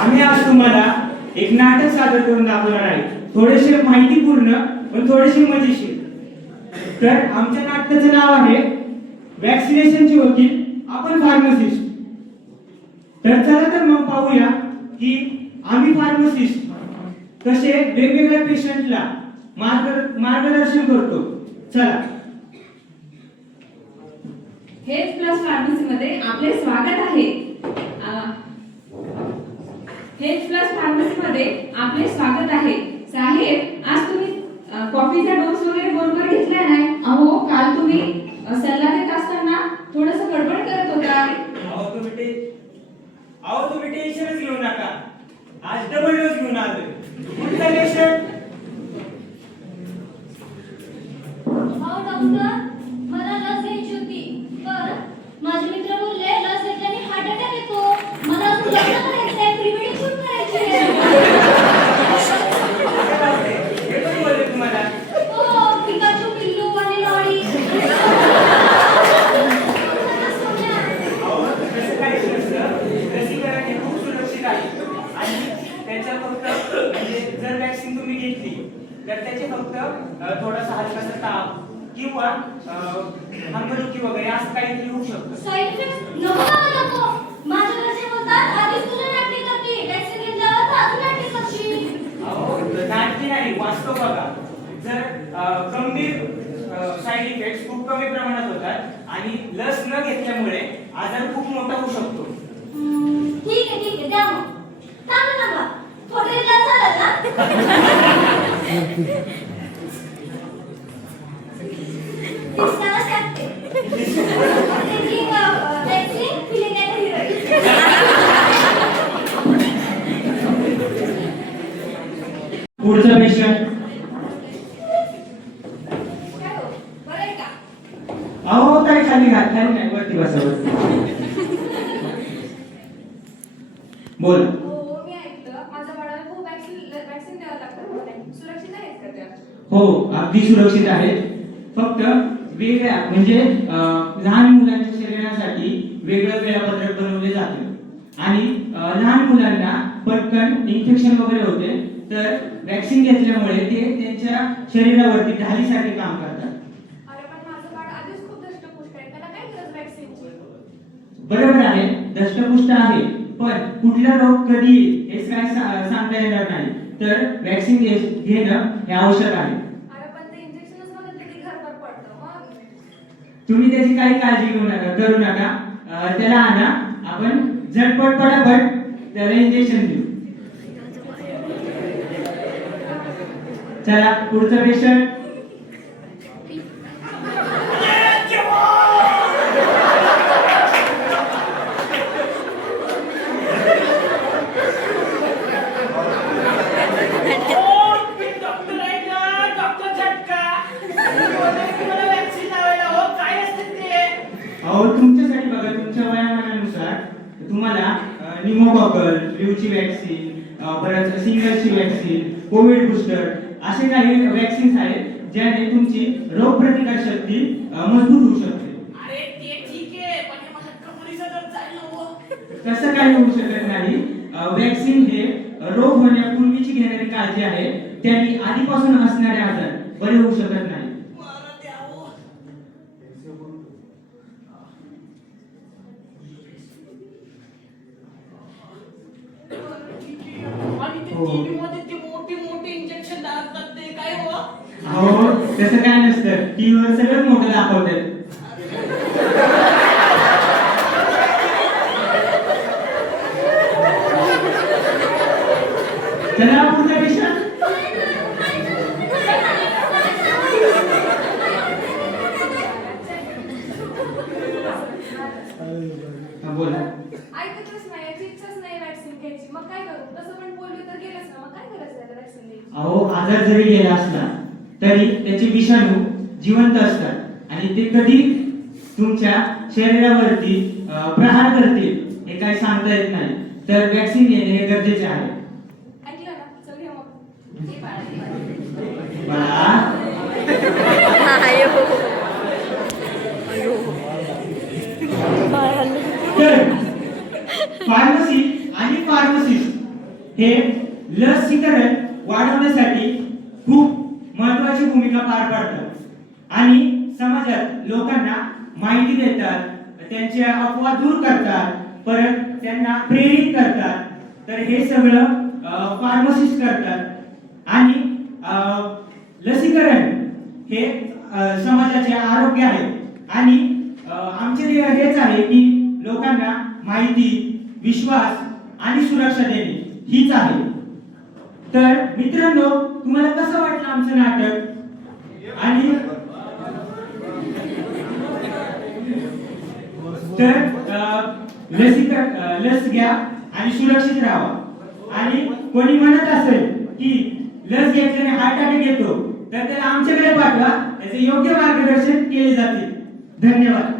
आम्ही आज तुम्हाला एक नाटक सादर करून दाखवणार आहे. थोडेसे माहितीपूर्ण पण थोडेसे मजेशीर. तर आमच्या नाटकाचं नाव आहे वॅक्सिनेशनचे वकील आपण फार्मसिस्ट. तर चला तर मग पाहूया की आम्ही फार्मसिस्ट कसे वेगवेगळ्या पेशंटला मार्गदर्शन करतो. चला. हेल्थ प्लस फार्मसी मध्ये आपले स्वागत आहे. हेल्थ प्लस फार्मसी मध्ये आपले स्वागत आहे. साहेब, आज तुम्ही कॉफीचा डोस वगैरे बरोबर घेतला नाही? अहो, काल तुम्ही सल्ला देत असताना थोडस गडबड करत होता. अहो तुम्ही टेन्शनच घेऊ नका. आज डबल डोस घेऊन आलोय. कुठला पेशंट? अहो डॉक्टर, मला लस घ्यायची होती, पण माझे मित्र बोलले लस घेतल्याने हार्ट अटॅक येतो. मला अजून लग्न करायचंय, प्री वेडिंग शूट करायची आहे. हे कोण बोलले तुम्हाला? हो, पिकाचू, पिल्लू आणि लॉरी. अहो तसं काही नसतं. लसीकरण हे खूप सुरक्षित आहे आणि त्याच्या फक्त म्हणजे जर वॅक्सिन तुम्ही घेतली तर त्याचे फक्त थोडासा हलकासा ताप किंवा अंगदुखी वगैरे असं काहीतरी होऊ शकतं. साईड इफेक्ट्स नको बाबा नको. माझ्या घरचे बोलतात आधीच तुला नाटकी करते, वॅक्सिन घेतल्यावर तर अजून नाटकी करशील. अहो नाटकी नाही, वास्तव बघा. जर गंभीर साईड इफेक्ट्स खूप कमी प्रमाणात होतात आणि लस न घेतल्यामुळे आजार खूप मोठा होऊ शकतो. ठीक आहे द्या मग. थांबा थोडे रिलॅक्स झालं ना. दिसतानाच टाकते. Thinking of vaccine, feeling like a hero. पुढचा पेशंट. काय हो, बरं आहे का? अहो काही खाली नाही, वरती बसा वरती. बोल. हो, मी ऐकलं माझ्या बाळाला खूप वॅक्सिन द्यावं लागतं म्हणे. सुरक्षित आहेत का त्या? हो अगदी सुरक्षित आहेत. फक्त वेगळ्या म्हणजे लहान मुलांच्या शरीरासाठी वेगळं वेळापत्रक बनवले जाते आणि लहान मुलांना पटकन इन्फेक्शन वगैरे होते तर वॅक्सिन घेतल्यामुळे ते त्यांच्या शरीरावरती ढालीसारखे काम करतात. अरे पण माझं बाळ आधीच खूप धष्टपुष्ट आहे, त्याला काय गरज वॅक्सिनची? बरोबर आहे, धष्टपुष्ट आहे, पण कुठला रोग कधी येईल हे काय सांगता येणार नाही. तर वॅक्सिन घेणं हे आवश्यक आहे. अरे पण ते इंजेक्शनच बघितलं की घरभर पडतं. मग तुम्ही त्याची काही काळजी करू नका. त्याला आणा, आपण झटपट पटापट त्याला इंजेक्शन देऊ. चला पुढचा पेशंट. अहो तुमच्यासाठी बघा, तुमच्या वयामानानुसार तुम्हाला निमोकॉकल, फ्लूची वॅक्सिन, परत सिंगलची वॅक्सिन, कोविड बूस्टर असे काही वॅक्सिन्स आहेत ज्याने तुमची रोगप्रतिकार शक्ती मजबूत होऊ शकते. अरे ते ठीक आहे, पण हे माझ्या कमरेचा दर्द जाईल ना हो. तसं काही होऊ शकत नाही. वॅक्सिन हे रोग होण्यापूर्वीची घेणारी काळजी आहे. त्यांनी आधीपासून असणारे आजार बरे होऊ शकत नाही. मला द्या हो. आणि ते टीव्ही मध्ये ते मोठे इंजेक्शन दाखवतात ते काय हो? हो तसं काय नसतं. टीव्हीवर सगळं मोठं दाखवतात. चला पुढचा पेशंट. बोला. ऐकतच नाही, याची इच्छाच नाही वॅक्सिन घ्यायची. मग काय करू? तसं पण पोलिओ तर गेलंच ना, मग काय करायचं आता वॅक्सिन घ्यायची? अहो आजार जरी गेला असला तरी त्याचे विषाणू जिवंत असतात आणि ते कधी तुमच्या शरीरावरती प्रहार करतील हे काही सांगता येत नाही. तर वॅक्सिन घेणे हे गरजेचे आहे. ऐकलं ना? चल घे मग. हे बाळा. बाळा तर फार्मसी आणि फार्मसिस्ट हे लसीकरण वाढवण्यासाठी खूप महत्त्वाची भूमिका पार पाडतात आणि समाजात लोकांना माहिती देतात, त्यांच्या अफवा दूर करतात, परत त्यांना प्रेरित करतात. तर हे सगळं फार्मसिस्ट करतात. आणि लसीकरण हे समाजाचे आरोग्य आहे आणि आमचे ध्येय हेच आहे की लोकांना माहिती, विश्वास आणि सुरक्षा देणे हीच आहे. तर मित्रांनो, तुम्हाला कसं वाटलं आमचं नाटक? आणि तर लस घ्या आणि सुरक्षित राहा. आणि कोणी म्हणत असेल की लस घेतल्याने हार्ट अटॅक येतो, तर त्याला आमच्याकडे पाठवा, त्याचे योग्य मार्गदर्शन केले जाते. धन्यवाद.